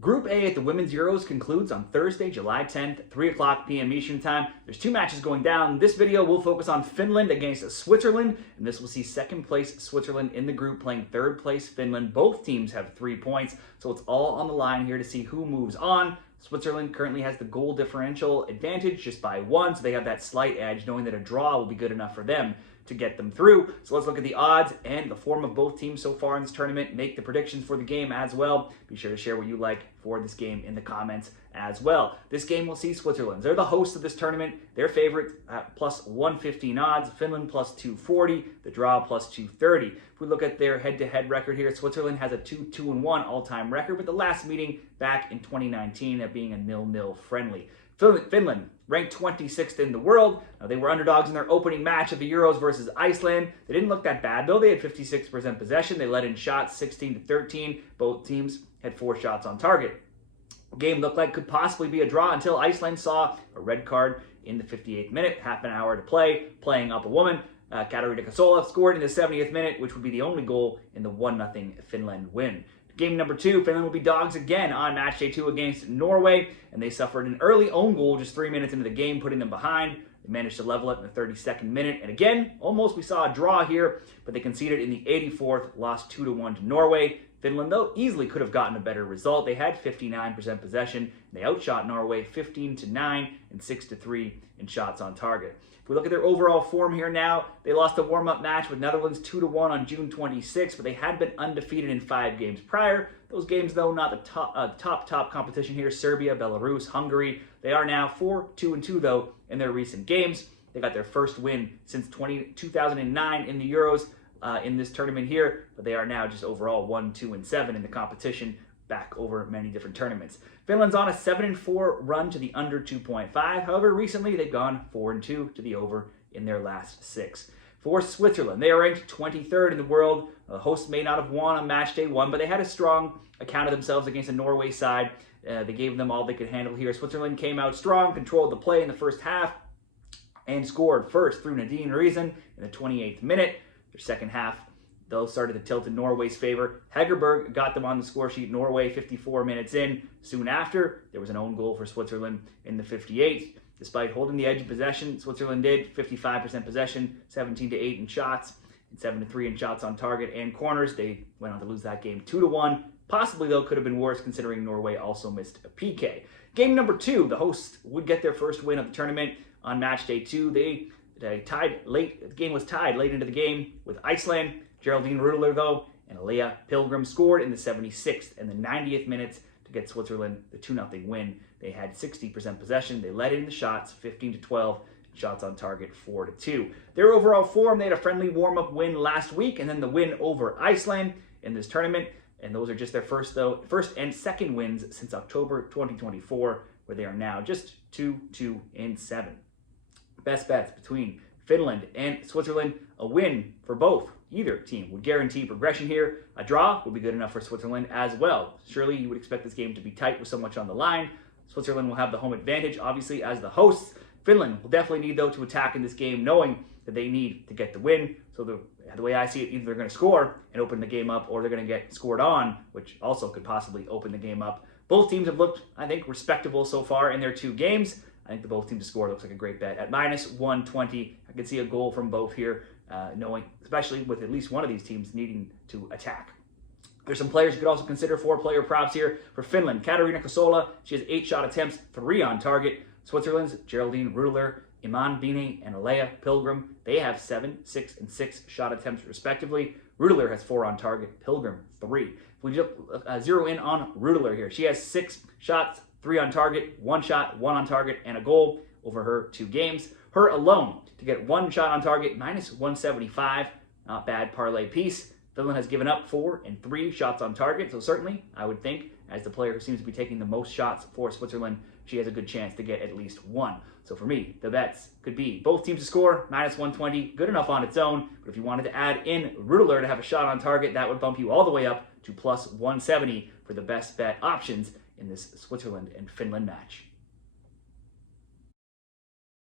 Group A at the Women's Euros concludes on Thursday, July 10th, 3 o'clock p.m. Eastern Time. There's two matches going down. This video will focus on Finland against Switzerland, and this will see second place Switzerland in the group playing third place Finland. Both teams have 3 points, so it's all on the line here to see who moves on. Switzerland currently has the goal differential advantage just by 1, so they have that slight edge, knowing that a draw will be good enough for them to get them through. So let's look at the odds and the form of both teams so far in this tournament, make the predictions for the game as well. Be sure to share what you like for this game in the comments as well. This game will see Switzerland. They're the hosts of this tournament. They're favorite at plus 115 odds, Finland plus 240, the draw plus 230. If we look at their head-to-head record here, Switzerland has a 2-2-1 all-time record, with the last meeting back in 2019 that being a 0-0 friendly. Finland ranked 26th in the world. Now, they were underdogs in their opening match of the Euros versus Iceland. They didn't look that bad, though. They had 56% possession. They let in shots 16-13. Both teams had 4 shots on target. The game looked like could possibly be a draw until Iceland saw a red card in the 58th minute, half an hour to play, playing up a woman. Katarina Kasola scored in the 70th minute, which would be the only goal in the 1-0 Finland win. Game number 2, Finland will be dogs again on Matchday 2 against Norway, and they suffered an early own goal just 3 minutes into the game, putting them behind. They managed to level it in the 32nd minute, and again, almost we saw a draw here, but they conceded in the 84th, lost 2-1 to Norway. Finland, though, easily could have gotten a better result. They had 59% possession. They outshot Norway 15-9 and 6-3 in shots on target. If we look at their overall form here now, they lost a warm-up match with Netherlands 2-1 on June 26, but they had been undefeated in 5 games prior. Those games, though, not the top competition here. Serbia, Belarus, Hungary. They are now 4-2-2, though, in their recent games. They got their first win since 2009 in the Euros in this tournament here, but they are now just overall 1-2-7 in the competition, back over many different tournaments. Finland's on a 7-4 run to the under 2.5. However, recently they've gone 4-2 to the over in their last 6. For Switzerland, they are ranked 23rd in the world. The hosts may not have won on match day 1, but they had a strong account of themselves against a Norway side. They gave them all they could handle here. Switzerland came out strong, controlled the play in the first half, and scored first through Nadine Riesen in the 28th minute. Their second half, those started to tilt in Norway's favor. Hegerberg got them on the score sheet. Norway 54 minutes in. Soon after, there was an own goal for Switzerland in the 58th. Despite holding the edge of possession, Switzerland did 55% possession, 17-8 in shots, and 7-3 in shots on target and corners. They went on to lose that game 2-1. Possibly, though, could have been worse considering Norway also missed a PK. Game number 2, the hosts would get their first win of the tournament on match day 2. They tied late. The game was tied late into the game with Iceland. Geraldine Rudler, though, and Alea Pilgrim scored in the 76th and the 90th minutes to get Switzerland the 2-0 win. They had 60% possession. They led in the shots, 15-12, shots on target, 4-2. Their overall form, they had a friendly warm-up win last week, and then the win over Iceland in this tournament. And those are just their first and second wins since October 2024, where they are now just 2-2-7. Best bets between Finland and Switzerland, a win for both. Either team would guarantee progression here. A draw would be good enough for Switzerland as well. Surely you would expect this game to be tight with so much on the line. Switzerland will have the home advantage, obviously, as the hosts. Finland will definitely need, though, to attack in this game, knowing that they need to get the win. So the way I see it, either they're going to score and open the game up, or they're going to get scored on, which also could possibly open the game up. Both teams have looked, I think, respectable so far in their 2 games. I think the both teams to score looks like a great bet. At -120, I can see a goal from both here, knowing, especially with at least one of these teams needing to attack. There's some players you could also consider 4-player props here. For Finland, Katarina Kasola, she has 8 shot attempts, 3 on target. Switzerland's Geraldine Rudler, Iman Bini, and Alea Pilgrim, they have 7, 6, and 6 shot attempts respectively. Rudler has 4 on target, Pilgrim 3. If we just zero in on Rudler here, she has 6 shots, 3 on target, 1 shot, 1 on target, and a goal over her 2 games. Her alone to get 1 shot on target, -175. Not bad parlay piece. Finland has given up 4 and 3 shots on target, so certainly, I would think, as the player who seems to be taking the most shots for Switzerland, she has a good chance to get at least 1. So for me, the bets could be both teams to score, -120, good enough on its own, but if you wanted to add in Rudler to have a shot on target, that would bump you all the way up to +170 for the best bet options in this Switzerland and Finland match.